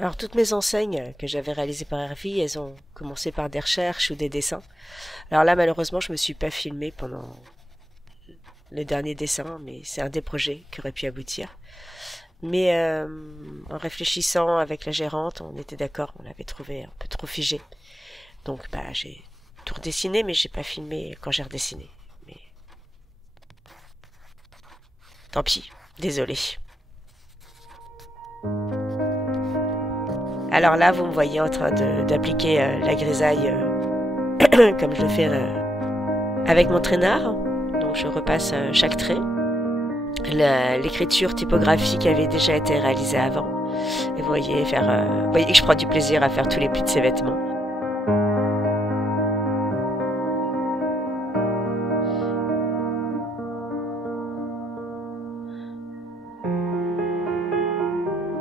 Alors toutes mes enseignes que j'avais réalisées par RFI, elles ont commencé par des recherches ou des dessins. Alors là, malheureusement, je me suis pas filmée pendant le dernier dessin, mais c'est un des projets qui aurait pu aboutir. Mais en réfléchissant avec la gérante, on était d'accord, on l'avait trouvé un peu trop figé. Donc bah j'ai tout redessiné, mais j'ai pas filmé quand j'ai redessiné. Mais tant pis, désolé. Alors là, vous me voyez en train d'appliquer la grisaille comme je le fais avec mon traînard. Donc je repasse chaque trait. L'écriture typographique avait déjà été réalisée avant. Et vous voyez que je prends du plaisir à faire tous les plis de ses vêtements.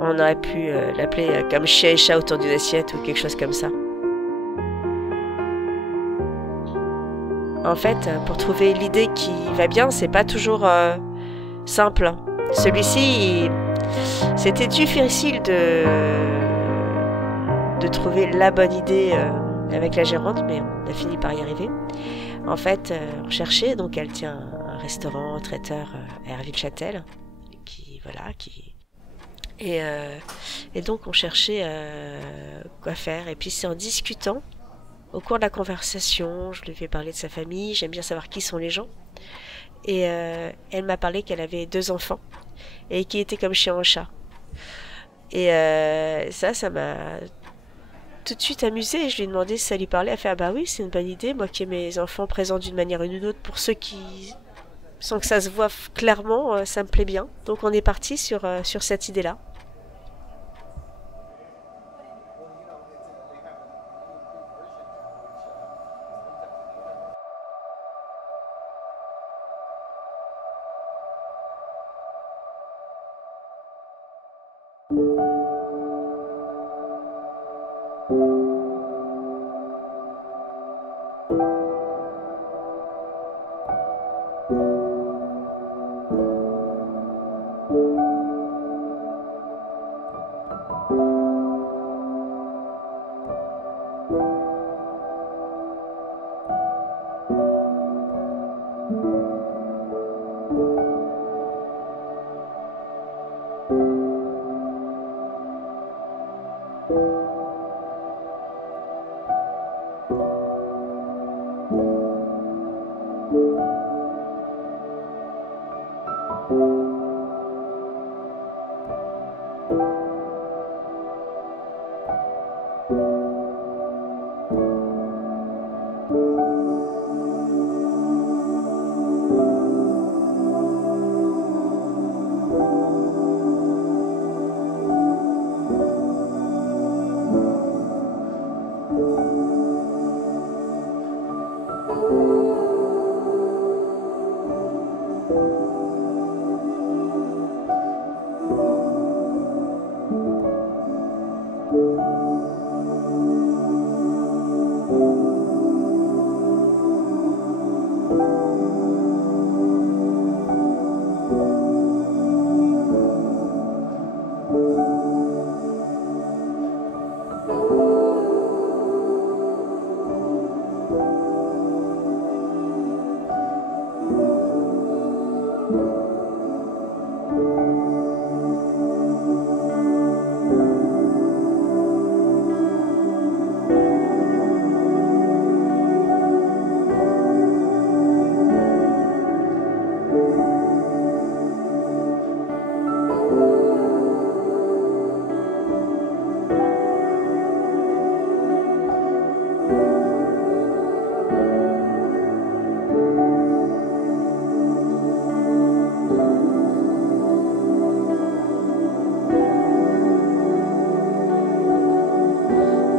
On aurait pu l'appeler comme chien et chat autour d'une assiette ou quelque chose comme ça. En fait, pour trouver l'idée qui va bien, c'est pas toujours simple. Celui-ci, c'était difficile de trouver la bonne idée avec la gérante, mais on a fini par y arriver. En fait, on cherchait, donc elle tient un restaurant, un traiteur à Herville-Châtel, voilà, et, euh, et donc on cherchait quoi faire. Et puis c'est en discutant, au cours de la conversation, je lui ai parlé de sa famille, j'aime bien savoir qui sont les gens. Et elle m'a parlé qu'elle avait 2 enfants et qui étaient comme chien en chat. Et ça m'a tout de suite amusée. Je lui ai demandé si ça lui parlait. Elle a fait ah bah oui, c'est une bonne idée. Moi qui ai mes enfants présents d'une manière ou d'une autre, pour ceux qui sans que ça se voit clairement, ça me plaît bien. Donc on est parti sur cette idée-là.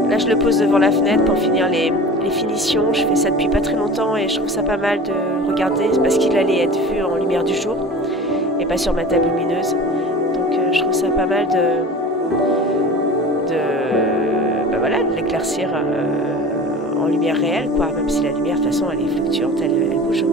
Là, je le pose devant la fenêtre pour finir les finitions. Je fais ça depuis pas très longtemps et je trouve ça pas mal de regarder parce qu'il allait être vu en lumière du jour et pas sur ma table lumineuse. Donc, je trouve ça pas mal bah voilà, de l'éclaircir en lumière réelle, quoi. Même si la lumière, de toute façon, elle est fluctuante, elle bouge.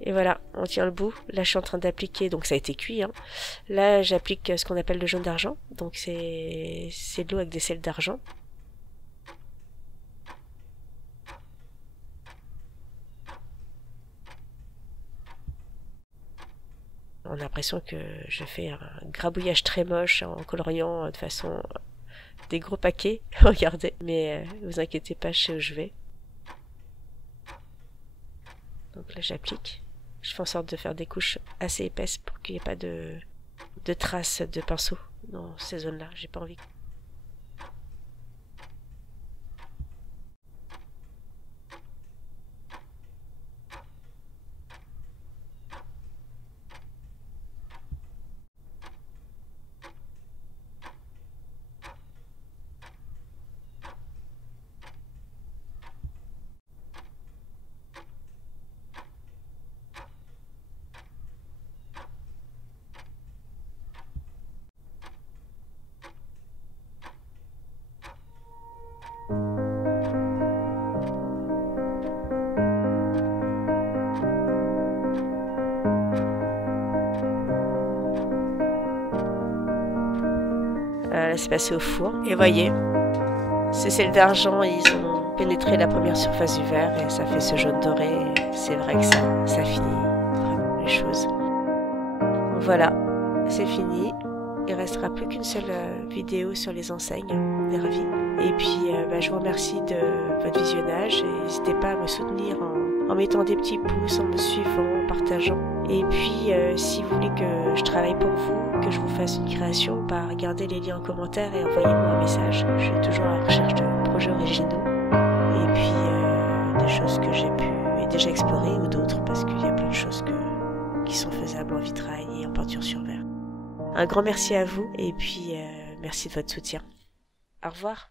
Et voilà, on tient le bout. Là, je suis en train d'appliquer, donc ça a été cuit, hein. Là, j'applique ce qu'on appelle le jaune d'argent. Donc c'est de l'eau avec des sels d'argent. On a l'impression que je fais un grabouillage très moche en coloriant de façon des gros paquets. Regardez, mais vous inquiétez pas, je sais où je vais. Donc là, j'applique. Je fais en sorte de faire des couches assez épaisses pour qu'il n'y ait pas de traces de pinceau dans ces zones-là. J'ai pas envie. Là, c'est passé au four. Et voyez, ces sels d'argent, ils ont pénétré la première surface du verre et ça fait ce jaune doré. C'est vrai que ça finit vraiment les choses. Donc voilà, c'est fini. Il restera plus qu'une seule vidéo sur les enseignes d'Hervy. Et puis, je vous remercie de votre visionnage et n'hésitez pas à me soutenir en mettant des petits pouces, en me suivant, en partageant. Et puis, si vous voulez que je travaille pour vous, que je vous fasse une création, regardez les liens en commentaire et envoyez-moi un message. Je suis toujours à la recherche de projets originaux. Et puis, des choses que j'ai pu et déjà explorer ou d'autres, parce qu'il y a plein de choses qui sont faisables en vitrail et en peinture sur verre. Un grand merci à vous et puis merci de votre soutien. Au revoir.